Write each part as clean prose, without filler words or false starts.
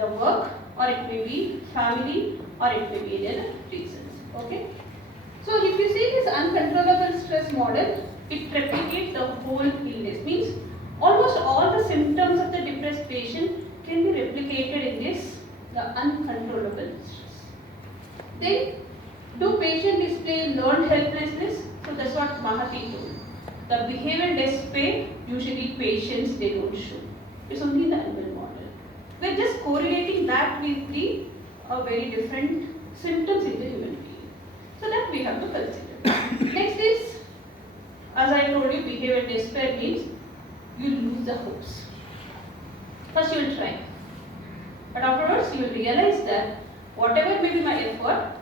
the work, or it may be family, or it may be any other reasons. Okay. So if you see this uncontrollable stress model, it replicates the whole illness. Means almost all the symptoms of the depressed patient can be replicated in this, the uncontrollable stress. Then, do patient display learned helplessness? So that's what Mahati told. The behavioral despair, usually patients they don't show. It's only the animal model. We're just correlating that with the very different symptoms in the human being. So that we have to consider. Next is, as I told you, behavioral despair means you lose the hopes. First you will try, but afterwards you will realize that whatever may be my effort,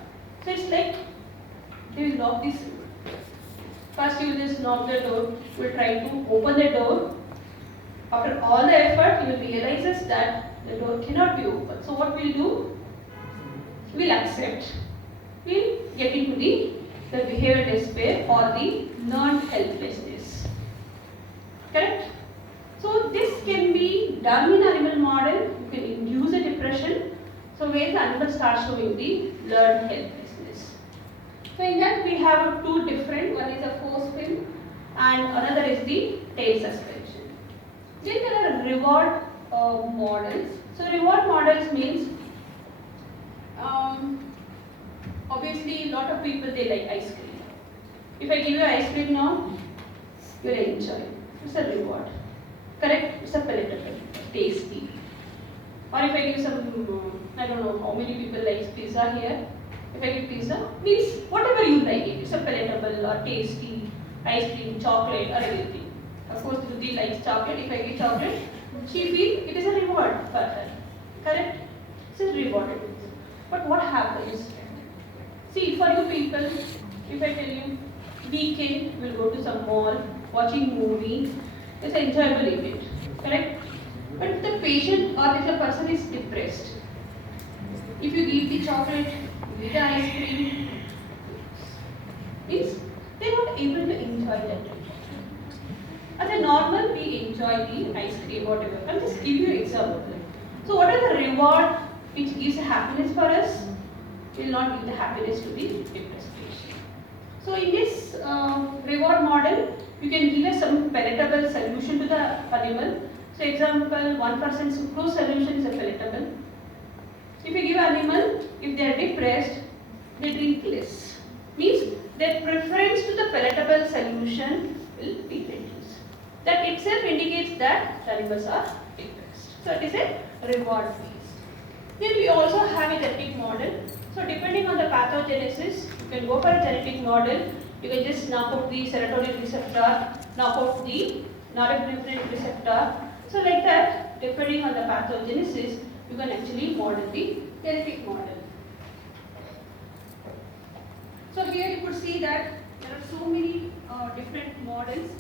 so it's like they will lock this. First you will just knock the door, you will try to open the door. After all the effort, you will realize that the door cannot be opened. So what we will do? We will accept. We will get into the behavioral despair or the learned helplessness. Correct? So this can be done in animal model. You can induce a depression. So where the animal starts showing the learned helplessness. So in that we have two different. One is a force film and another is the tail suspension. Then there are reward models. So reward models means obviously a lot of people they like ice cream. If I give you ice cream now, you will enjoy. It's a reward. Correct? It's a palatable, tasty. Or if I give some, I don't know how many people like pizza here. If I give pizza, means whatever you like it. It's a palatable or tasty, ice cream, chocolate or anything. Of course, Ruti likes chocolate. If I give chocolate, she feels it is a reward for her. Correct? It's a rewarded. But what happens? See, for you people, if I tell you, weekend we'll go to some mall, watching movie, it's an enjoyable event. Correct? But if the patient or if the person is depressed, if you give the chocolate, give the ice cream, means they're not able to enjoy that. As a normal, we enjoy the ice cream, whatever. I'll just give you an example. So what are the reward which gives happiness for us? Will not give the happiness to the depressed patient. So in this reward model, you can give us some palatable solution to the animal. So example, 1% sucrose solution is a palatable. If you give an animal, if they are depressed, they drink less. Means their preference to the palatable solution will be reduced. That itself indicates that the animals are depressed. So it is a reward based. Then we also have a genetic model. So depending on the pathogenesis, you can go for a genetic model. You can just knock out the serotonin receptor, knock out the norepinephrine receptor. So like that, depending on the pathogenesis, you can actually model the genetic model. So here you could see that there are so many different models.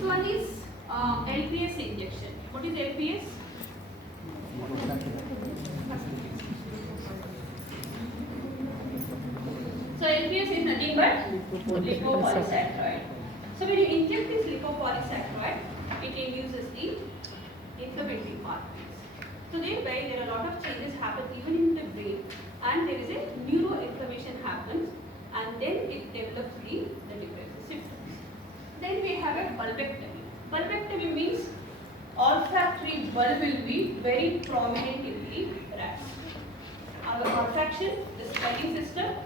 So one is LPS injection. What is LPS? So LPS is nothing but lipopolysaccharide. So when you inject this lipopolysaccharide, it induces the inflammatory pathways. So thereby there are a lot of changes happen even in the brain, and there is a neuroinflammation happens, and then it develops the depressive symptoms. Then we have a bulbectomy. Bulbectomy means olfactory bulb will be very prominent in the rats. Our olfaction, the smelling system,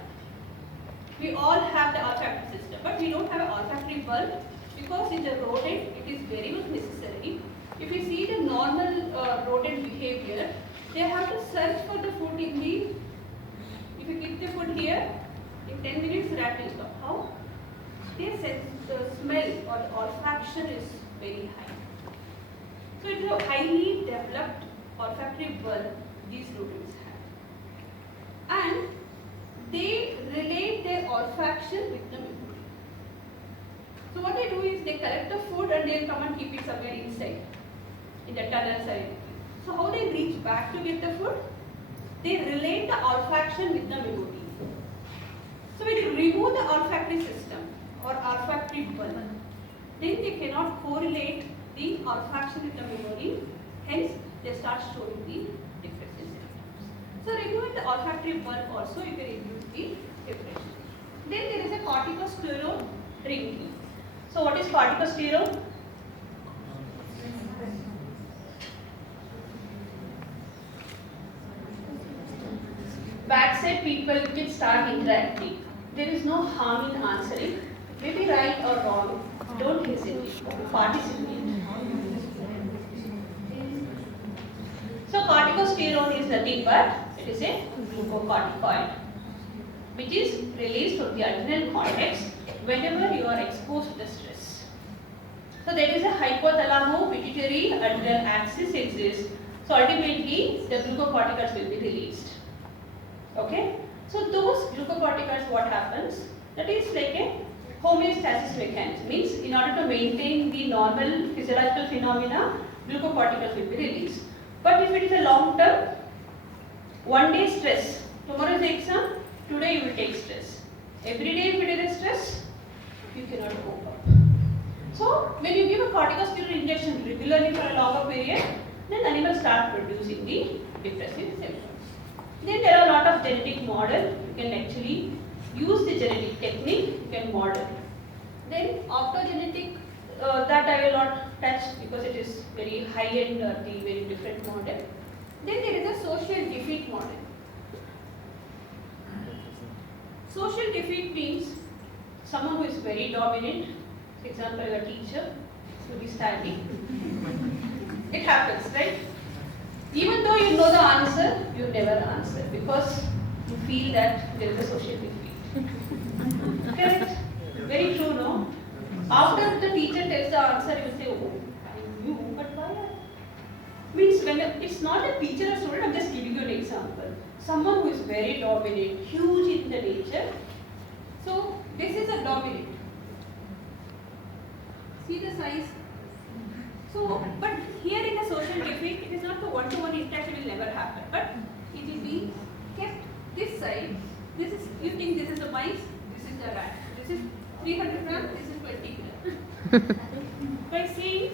we all have the olfactory system, but we don't have an olfactory bulb because in the rodent it is very much necessary. If you see the normal rodent behavior, they have to search for the food in the, if you keep the food here, in 10 minutes rat will come. How? Their sense, the smell or the olfaction is very high. So it is a highly developed olfactory bulb these rodents have. And they relate their olfaction with the memory. So what they do is they collect the food and they'll come and keep it somewhere inside, in the tunnels or anything. So how they reach back to get the food? They relate the olfaction with the memory. So when you remove the olfactory system or olfactory bulb, then they cannot correlate olfaction in the memory, hence they start showing the depressive symptoms. So reviewing the olfactory bulb also you can induce the depression. Then there is a corticosterone drinking. So what is corticosterone? Backside people will start interacting. There is no harm in answering. Maybe right or wrong. Don't hesitate. Participate. So corticosterone is nothing but it is a glucocorticoid which is released from the adrenal cortex whenever you are exposed to the stress. So there is a hypothalamo-pituitary adrenal axis exists. So ultimately the glucocorticoids will be released. Okay. So those glucocorticoids, what happens? That is like a homeostasis mechanism. Means in order to maintain the normal physiological phenomena, glucocorticoids will be released. But if it is a long term, one day stress, tomorrow is the exam, today you will take stress. Every day if it is a stress, you cannot cope up. So when you give a corticosteroid injection regularly for a longer period, then animals start producing the depressive symptoms. Then there are a lot of genetic models. You can actually use the genetic technique, you can model. Then optogenetic, that I will not touch because it is very high-end, the very different model. Then there is a social defeat model. Social defeat means someone who is very dominant, for example a teacher, will be standing. It happens, right? Even though you know the answer, you never answer because you feel that there is a social defeat. Correct? Very true, no? After the teacher tells the answer, you will say, oh, I knew, but why? Means when it's not a teacher or student, I'm just giving you an example. Someone who is very dominant, huge in the nature. So this is a dominant. See the size? So, but here in the social defeat, it is not the one-to-one interaction will never happen, but it will be kept this side. This is, you think this is the mice, this is the rat. This is 300 grams, this is 20 grams. By seeing,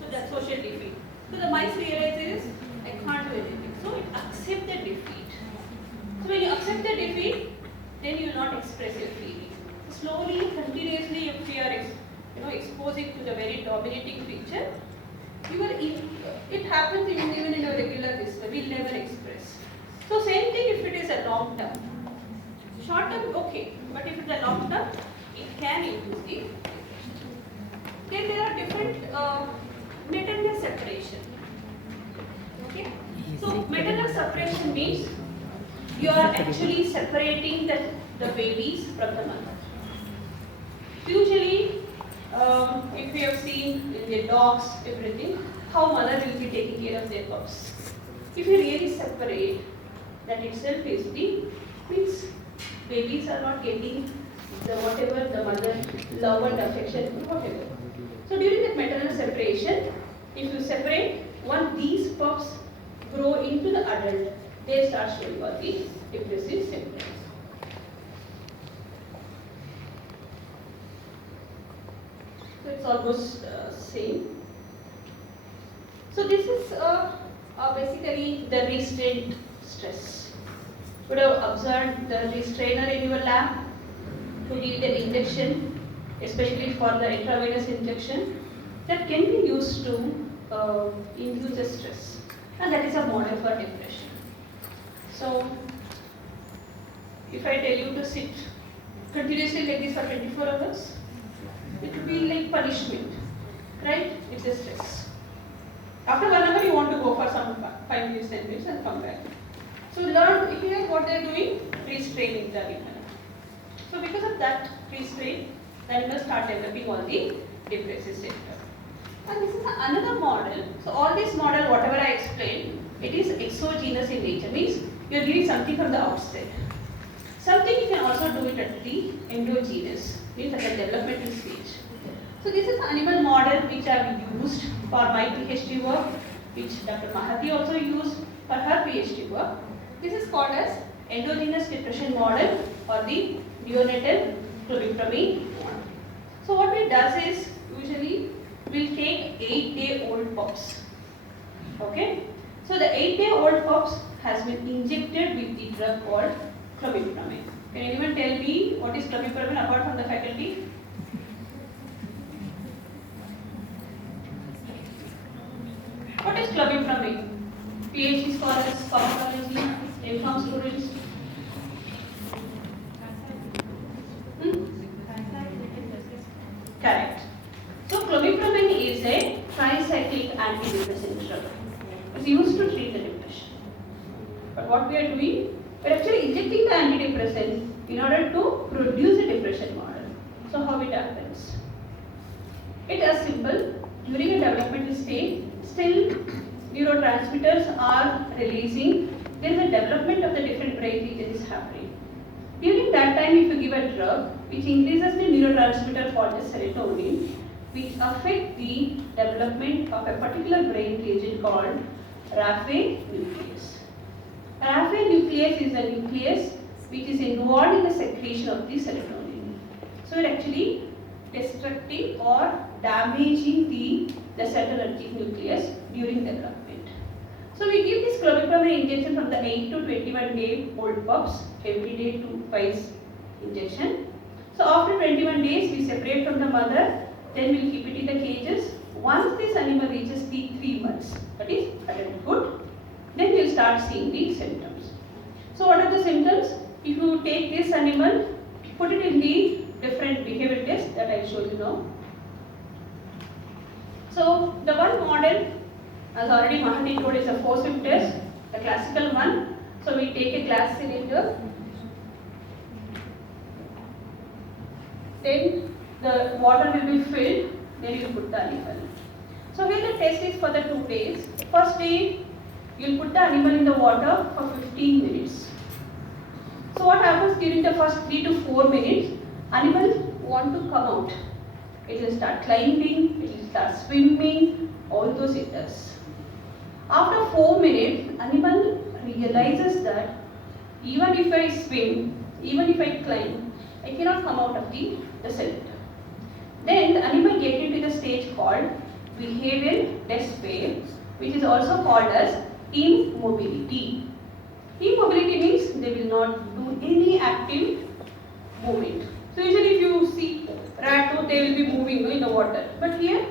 so that's social defeat. So the mice realizes, I can't do anything. So it accepts the defeat. So when you accept the defeat, then you will not express your feeling. Slowly, continuously, if you are exposing to the very dominating feature, it happens even in a regular system, we will never express. So same thing if it is a long term. Short term, okay, but if it is a long term, it can induce the depression. Then there are different maternal separation. Okay, so maternal separation means you are actually separating the babies from the mother. Usually, if you have seen in the dogs, everything, how mother will be taking care of their pups. If you really separate, that itself is the means babies are not getting the whatever the mother love and affection, whatever. So during that maternal separation, if you separate, once these pups grow into the adult, they start showing all the depressive symptoms. So it's almost same. So this is basically the restraint stress. You would have observed the restrainer in your lab to give the injection, especially for the intravenous injection, that can be used to induce the stress, and that is a model for depression. So if I tell you to sit continuously like this for 24 hours, it will be like punishment, right? It's a stress. After 1 hour, you want to go for some 5 minutes, 10 minutes and come back. So learn here what they are doing, restraining the animal. So because of that restraint, the animal start developing all the depressive symptoms. And this is another model. So all this model, whatever I explained, it is exogenous in nature, means you are giving something from the outside. Something you can also do it at the endogenous, means at the developmental stage. So this is the animal model which I have used for my PhD work, which Dr. Mahati also used for her PhD work. This is called as endogenous depression model or the neonatal chloripramine model. So what it does is, usually Okay. So the 8-day-old pups has been injected with the drug called clomipramine. Can anyone tell me what is clomipramine apart from the faculty? What is clomipramine? PhD scholars, pharmacology, informed students. Correct. So clomipramine is a tricyclic antidepressant drug. It's used to treat the depression. But what we are doing? We are actually injecting the antidepressant in order to produce a depression model. So how it happens? It is simple. During a developmental stage, still neurotransmitters are releasing. There is a development of the different brain regions is happening. During that time, if you give a drug which increases the neurotransmitter called the serotonin, which affect the development of a particular brain region called raphe nucleus. Raphe nucleus is a nucleus which is involved in the secretion of the serotonin. So it actually destructing or damaging the serotonergic nucleus during development. So we give this clomipramine injection from the 8 to 21-day-old pups every day, 2 twice injection. So after 21 days we separate from the mother, then we'll keep it in the cages. Once this animal reaches the 3 months, that is adulthood, then we'll start seeing the symptoms. So what are the symptoms? If you take this animal, put it in the different behavior tests that I'll show you now. So the one model, as already Mahati told, is a forceps test, the classical one. So we take a glass cylinder, then the water will be filled, then you put the animal. So here the test is for the 2 days. First day, you will put the animal in the water for 15 minutes. So what happens during the first 3 to 4 minutes, animal want to come out. It will start climbing, it will start swimming, all those it does. After 4 minutes, animal realizes that even if I swim, even if I climb, I cannot come out of the cylinder. Then the animal get into the stage called behavioral despair, which is also called as immobility. Immobility means they will not do any active movement. So usually if you see rat, they will be moving in the water, but here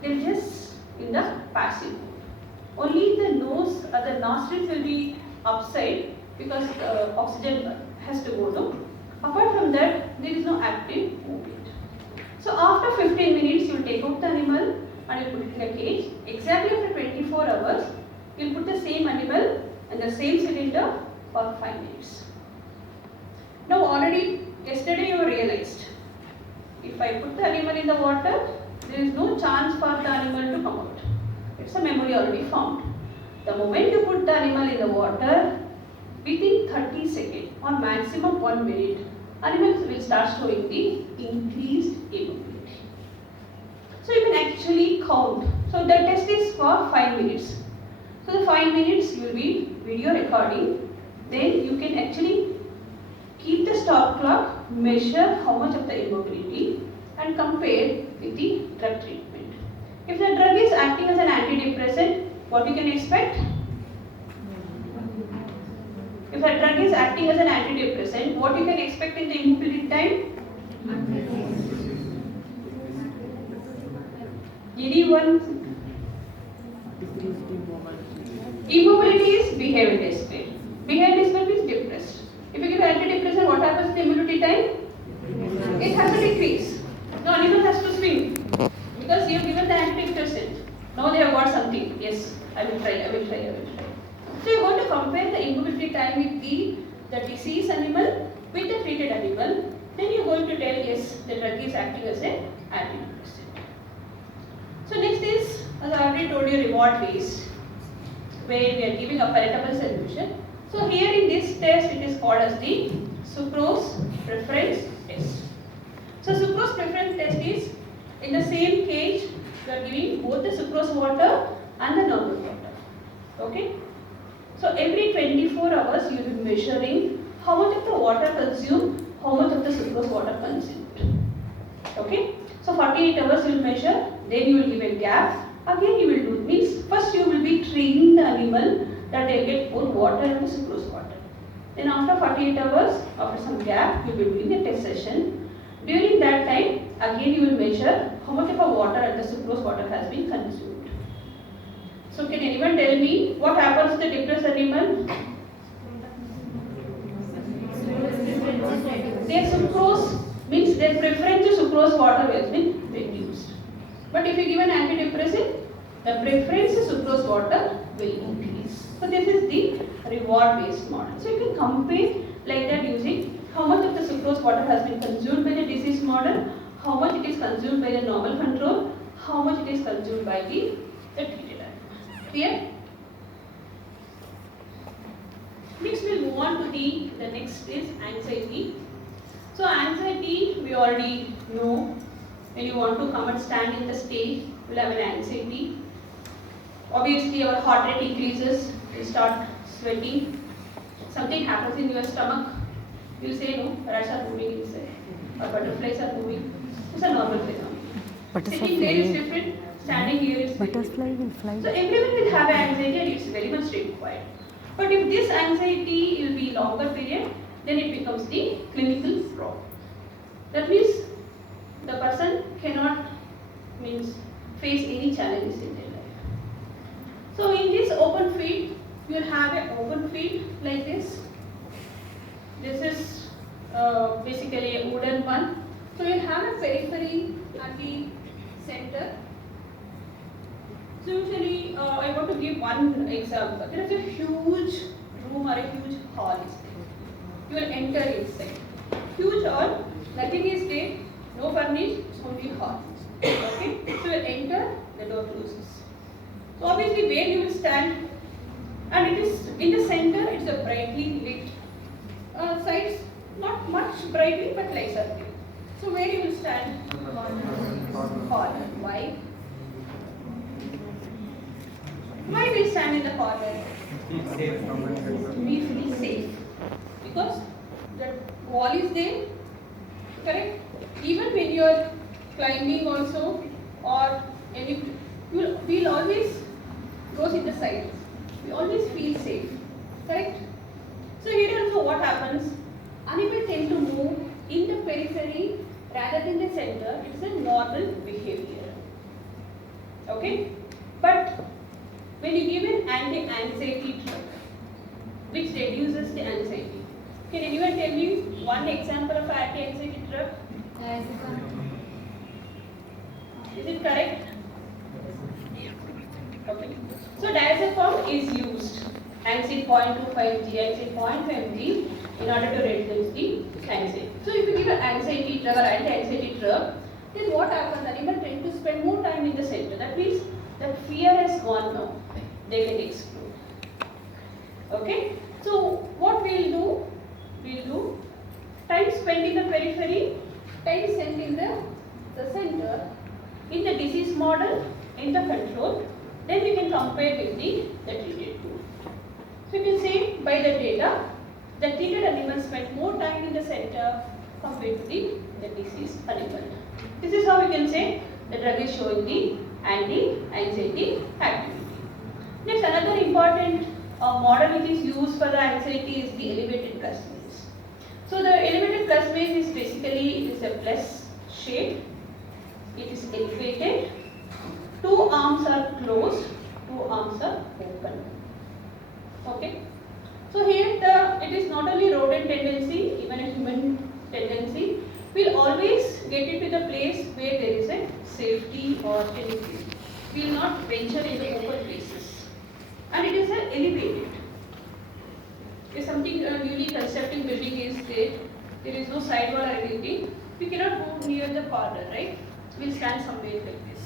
they are just in the passive. Only the nose or the nostrils will be upside because oxygen has to go down. Apart from that, there is no active movement. So after 15 minutes, you will take out the animal and you put it in a cage. Exactly after 24 hours, you will put the same animal in the same cylinder for 5 minutes. Now already yesterday you realized, if I put the animal in the water, there is no chance for the animal to come out. It's a memory already found. The moment you put the animal in the water, within 30 seconds or maximum 1 minute, animals will start showing the increased immobility. So you can actually count. So the test is for 5 minutes. So the 5 minutes you will be video recording. Then you can actually keep the stop clock, measure how much of the immobility and compare with the drug treatment. If the drug is acting as an antidepressant, what you can expect? If a drug is acting as an antidepressant, what you can expect in the immobility time? Anyone? Immobility is behavior despair. Behavior despair means depressed. If you give antidepressant, what happens in the immobility time? It has a decrease. Now animal has to swim because you have given the antidepressant. Now they have got something. Yes, I will try. So you are going to compare the immobility time with the diseased animal with the treated animal. Then you are going to tell, yes, the drug is acting as an antidepressant. So next is, as I already told you, reward based, where we are giving a palatable solution. So here in this test, it is called as the sucrose preference test. So sucrose preference test is in the same cage, you are giving both the sucrose water and the normal water. Okay. So every 24 hours you will be measuring how much of the water consumed, how much of the sucrose water consumed. Okay. So 48 hours you will measure, then you will give a gap, Again you will do, means first you will be training the animal that they will get more water and sucrose water. Then after 48 hours, after some gap, you will be doing a test session. During that time, again you will measure how much of a water and the sucrose water has been consumed. So can anyone tell me what happens to the depressed animal? Their sucrose, means their preference to sucrose water has been reduced. But if you give an antidepressant, the preference to sucrose water will increase. So this is the reward based model. So you can compare like that using how much of the sucrose water has been consumed by the disease model, how much it is consumed by the normal control, how much it is consumed by the treated animal. Clear? Next we'll move on to the next is anxiety. So anxiety we already know. When you want to come and stand in the stage, you will have an anxiety. Obviously our heart rate increases, you start sweating, something happens in your stomach, you will say no, rats are moving inside or butterflies are moving. It's a normal phenomenon. Sitting there is different, standing here is different. So everyone will have anxiety and it's very much required. But if this anxiety will be longer period, then it becomes the clinical problem. That means the person cannot face any challenges in their life. So in this open field, you will have an open field like this. This is basically a wooden one. So you have a periphery at the center. So usually I want to give one example. There is a huge room or a huge hall. You will enter inside. Huge hall, nothing is there, no furniture, only hall. Okay? So you will enter, the door closes. So obviously where you will stand, and it is in the center, it's a brightly lit. Sides not much brightly but lights are there. So where you will stand? Corner. Why? Why we stand in the corner? We feel safe. Because the wall is there, correct? Even when you are climbing also, or any, we'll always goes in the side. We always feel safe, correct? So here also what happens? Animals tend to move in the periphery rather than the center. It's a normal behavior. Okay? But when you give an anti-anxiety drug, which reduces the anxiety, can anyone tell me one example of anti-anxiety drug? Is it correct? Okay. So diazepam is used, anxiety 0.25 G, anxiety 0.5 G, in order to reduce the anxiety. So if you give an anxiety drug or anti-anxiety drug, then what happens? Animals tend to spend more time in the center. That means the fear has gone now. They can explode. Okay? So what we'll do? We'll do time spent in the periphery, time spent in the center, in the disease model, in the control. Then we can compare with the treated group. So you can say by the data, the treated animals spend more time in the center compared to the diseased animal. This is how we can say the drug is showing the anti-anxiety activity. Next, another important model which is used for the anxiety is the elevated plasmase. So the elevated plasmase is basically, it is a plus shape. It is elevated. Two arms are closed, two arms are open. Okay. So here it is not only rodent tendency, even a human tendency. We'll always get into the place where there is a safety or anything. We will not venture into open places. And it is elevated. If something newly constructed building is there, there is no sidewall or anything, we cannot go near the corner, right? We'll stand somewhere like this.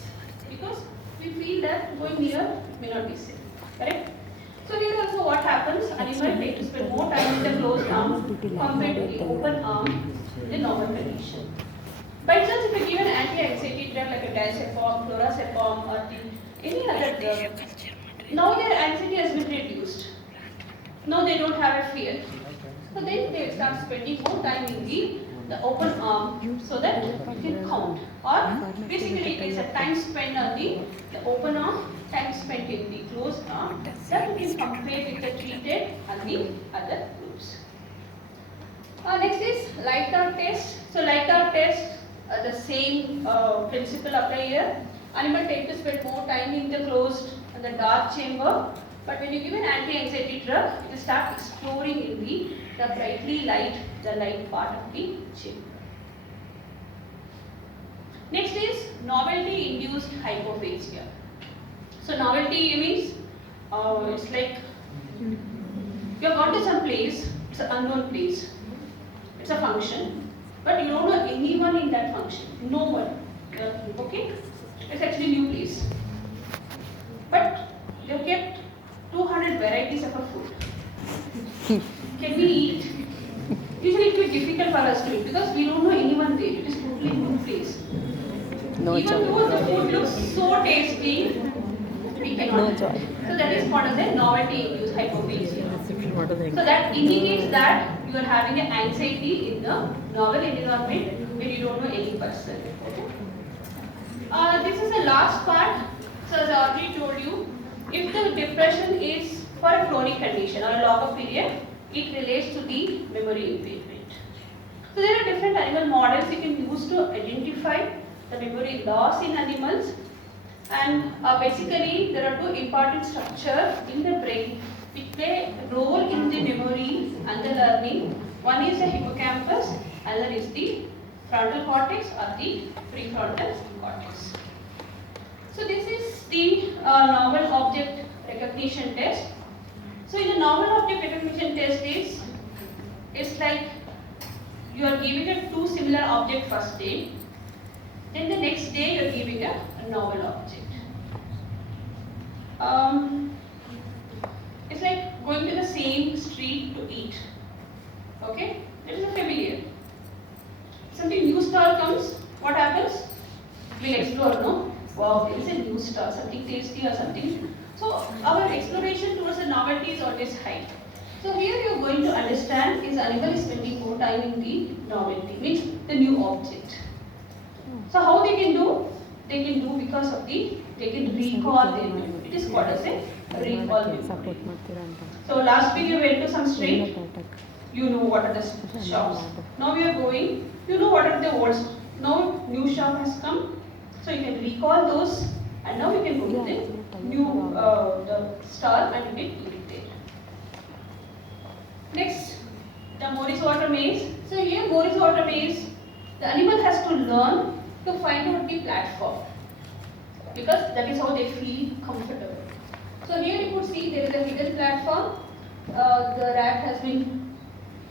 Because we feel that going near may not be safe. Correct? So here also what happens, animals tend to spend more time in the closed arm compared to the open arm in the normal condition. By chance, if you give an anti-anxiety drug like a diazepam, chlorazepam or any other drug, now their anxiety has been reduced. Now they don't have a fear. So then they start spending more time in the the open arm so that you can count, or basically it is a time spent on the open arm, time spent in the closed arm, that you can compare with the treated and the other groups. Next is light out test. So light out test, the same principle apply here. Animal tend to spend more time in the closed and the dark chamber, but when you give an anti-anxiety drug, it will start exploring in the brightly light, the light part of the chamber. Next is novelty induced hypophagia. So novelty means it's like you have gone to some place, it's an unknown place, it's a function, but you don't know anyone in that function, no one. Okay, it's actually a new place, but you have kept 200 varieties of a food. Can we eat? Usually it will be difficult for us to eat because we don't know anyone there. It is totally new place. No Even joy. though the food looks so tasty, we cannot. No joy. So that is called as a novelty-induced hypophagia. So So that indicates that you are having an anxiety in the novel environment where you don't know any person. Okay? This is the last part. So as I already told you, if the depression is for a chronic condition or a longer period, it relates to the memory impairment. So there are different animal models you can use to identify the memory loss in animals, and basically there are two important structures in the brain which play a role in the memory and the learning. One is the hippocampus, another is the frontal cortex or the prefrontal cortex. So this is the novel object recognition test. So in the novel object recognition test it's like you are giving a two similar object first day, then the next day you are giving a novel object. It's like going to the same street to eat. Okay, it is familiar. Something new stall comes, what happens? We'll explore, no? Wow, there is a new stall, something tasty or something. So our exploration towards the novelty is always high. So here you are going to understand is animal is spending more time in the novelty, means the new object. So how they can do? They can do because of they can recall their memory. It is called as a recall memory. So last week you went to some street, you know what are the shops. Now we are going, you know what are the words. Now new shop has come, so you can recall those, and now you can go to the new the stall and you can eat it there. Next, the Morris water maze. So here Morris water maze, the animal has to learn to find out the platform because that is how they feel comfortable. So here you could see there is a hidden platform. The rat has been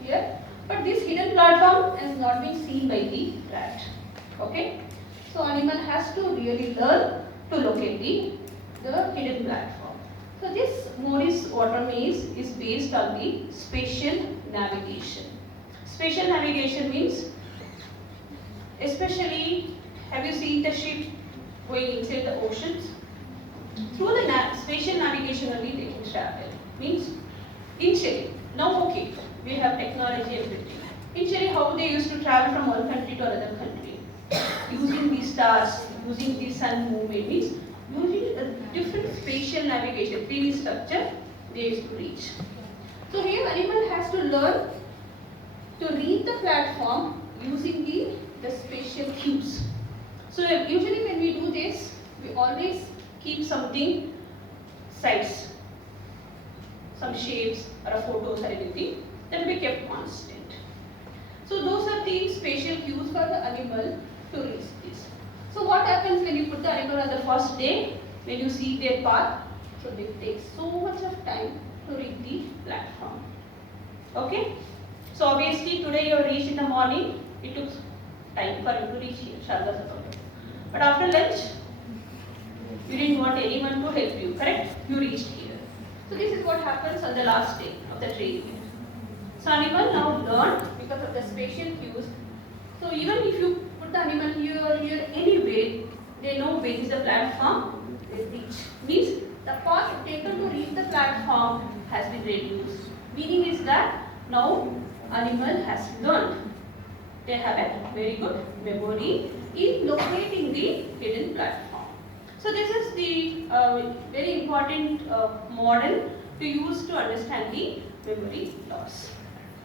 here, but this hidden platform has not been seen by the rat. Okay, so animal has to really learn to locate the hidden platform. So this Morris water maze is based on the spatial navigation. Spatial navigation means, especially, have you seen the ship going inside the oceans? Through the spatial navigation only they can travel. Means, initially, now okay, we have technology, everything. Initially, how they used to travel from one country to another country, using the stars, using the sun movement, means using a different spatial navigation, 3D structure, they used to reach. So here, animal has to learn to read the platform using the spatial cues. So usually when we do this, we always keep something size, some shapes or photos or anything that will be kept constant. So those are the spatial cues for the animal to reach this. So what happens when you put the animal on the first day, when you see their path, so they take so much of time to reach the platform. Okay? So obviously today you reached in the morning, it took time for you to reach here, Sharda Sapata. But after lunch, you didn't want anyone to help you, correct? You reached here. So this is what happens on the last day of the training. So animal now learn because of the spatial cues. So even if you put the animal here, anyway, they know where is the platform, they reach. Means the path taken to reach the platform has been reduced. Meaning is that now animal has learned they have a very good memory in locating the hidden platform. So this is the very important model to use to understand the memory loss.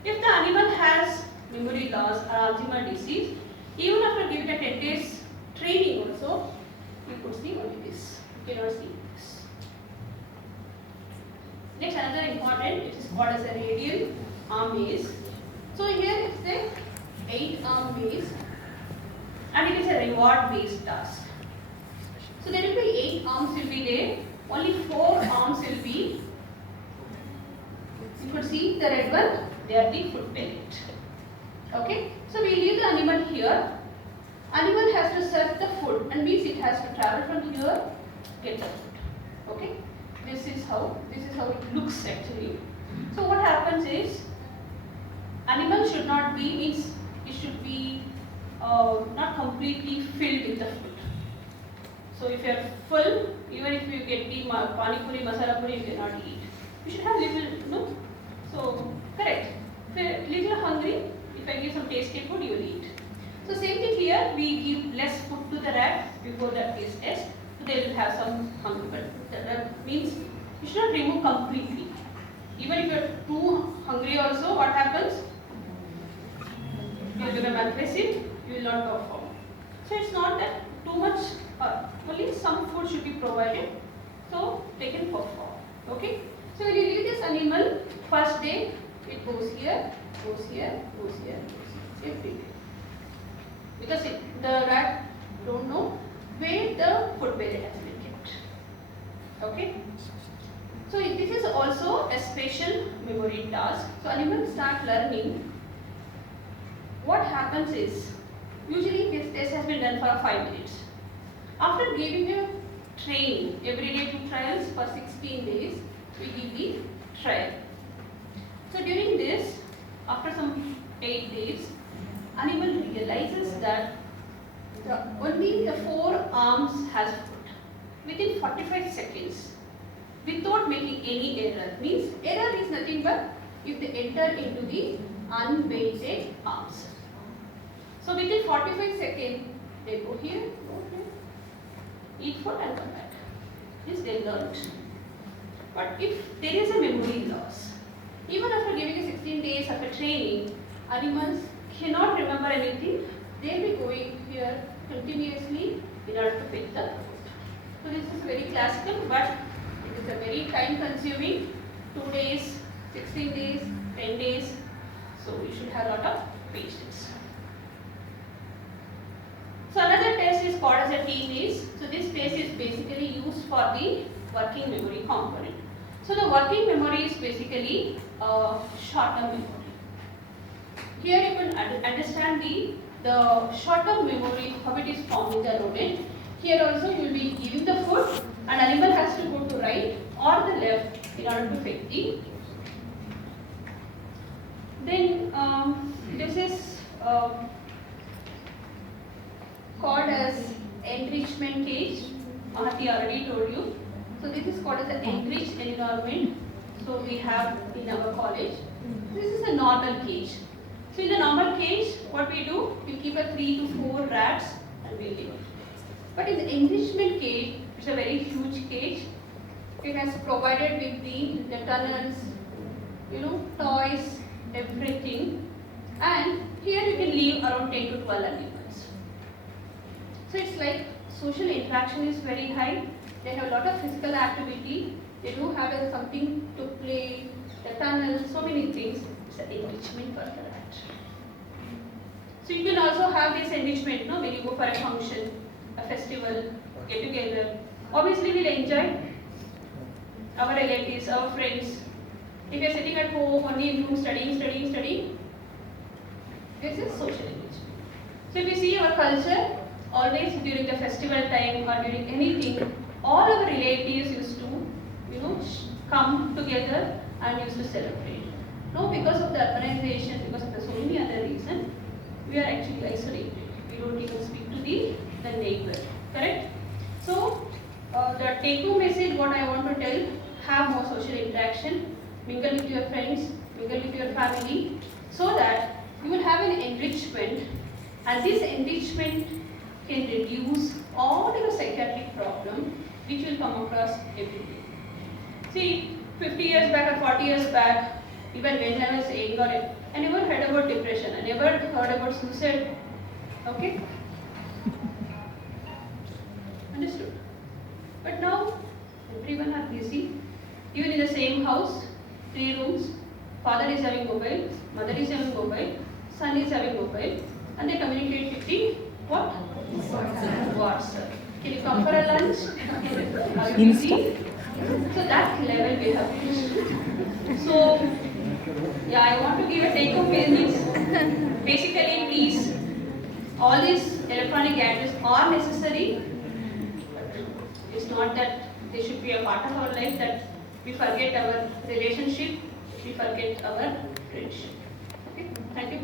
If the animal has memory loss or Alzheimer's disease, even after giving a 10 days training also, you could see only this. You cannot see this. Next, another important, it is called as a radial arm maze. So here it's a 8-arm maze and it is a reward based task. So there will be 8 arms will be there, only 4 arms will be, you could see the red one, they are the food pellet. Okay, so we leave the animal here. Animal has to search the food and means it has to travel from here, get the food. Okay, this is how it looks actually. So what happens is, animal should not be, means it should be not completely filled with the food. So if you are full, even if you get the pani puri, masala puri, you cannot eat. You should have little, no? So correct. If you are little hungry, if I give some tasty food, you will eat. So same thing here, we give less food to the rat before the taste test, so they will have some hunger. But that means you should not remove completely. Even if you are too hungry also, what happens? You will become aggressive, you will not perform. So it's not that too much, only some food should be provided, so they can perform. Okay? So when you leave this animal, first day, it goes here, goes here, goes here, goes here, every day. Because the rat don't know where the food pellet has been kept. Okay? So this is also a spatial memory task. So animals start learning. What happens is, usually this test has been done for 5 minutes. After giving a training, every day 2 trials for 16 days, we give the trial. So during this, after some 8 days, animal realizes that only the 4 arms has food within 45 seconds without making any error. Means error is nothing but if they enter into the unweighted arms. So within 45 seconds, they go here, eat food and come back. This they learned. But if there is a memory loss, even after giving a 16 days of a training, animals cannot remember anything. They will be going here continuously in order to pick the food. So this is very classical, but it is a very time consuming. 2 days, 16 days, 10 days. So you should have a lot of patience. So another test is called as a T-maze. So this test is basically used for the working memory component. So the working memory is basically short-term memory. Here you can understand the short-term memory, how it is formed in the rodent. Here also you will be giving the food and animal has to go to right or the left in order to pick the. Then this is called as enrichment cage. Mahati already told you. So this is called as an enriched environment. So we have in our college. This is a normal cage. So in the normal cage, what we do, we keep a 3 to 4 rats and we leave it. But in the enrichment cage, it's a very huge cage. It has provided with the tunnels, toys, everything. And here you can leave around 10 to 12 animals. So it's like social interaction is very high. They have a lot of physical activity. They do have something to play, the tunnel, so many things. It's an enrichment for the rat. So you can also have this enrichment, when you go for a function, a festival, get together. Obviously we'll enjoy our relatives, our friends. If you're sitting at home, only in room studying, this is social enrichment. So if you see our culture, always during the festival time or during anything, all our relatives used to, come together and used to celebrate. Now because of the urbanization, because of the so many other reasons, we are actually isolated. We don't even speak to the neighbor. Correct? So the take-home message, what I want to tell, have more social interaction, mingle with your friends, mingle with your family, so that you will have an enrichment, and this enrichment can reduce all your psychiatric problem which will come across every day. See, 50 years back or 40 years back, even when I was younger, I never heard about depression, I never heard about suicide. Okay? Understood? But now, everyone are busy. Even in the same house, 3 rooms, father is having mobile, mother is having mobile, son is having mobile, and they communicate with the what? WhatsApp. Can you come for a lunch? Are you busy? So that level we have reached. So, yeah, I want to give a take-home message. Basically, please, all these electronic gadgets are necessary. It's not that they should be a part of our life, that we forget our relationship, we forget our friendship. Okay, thank you.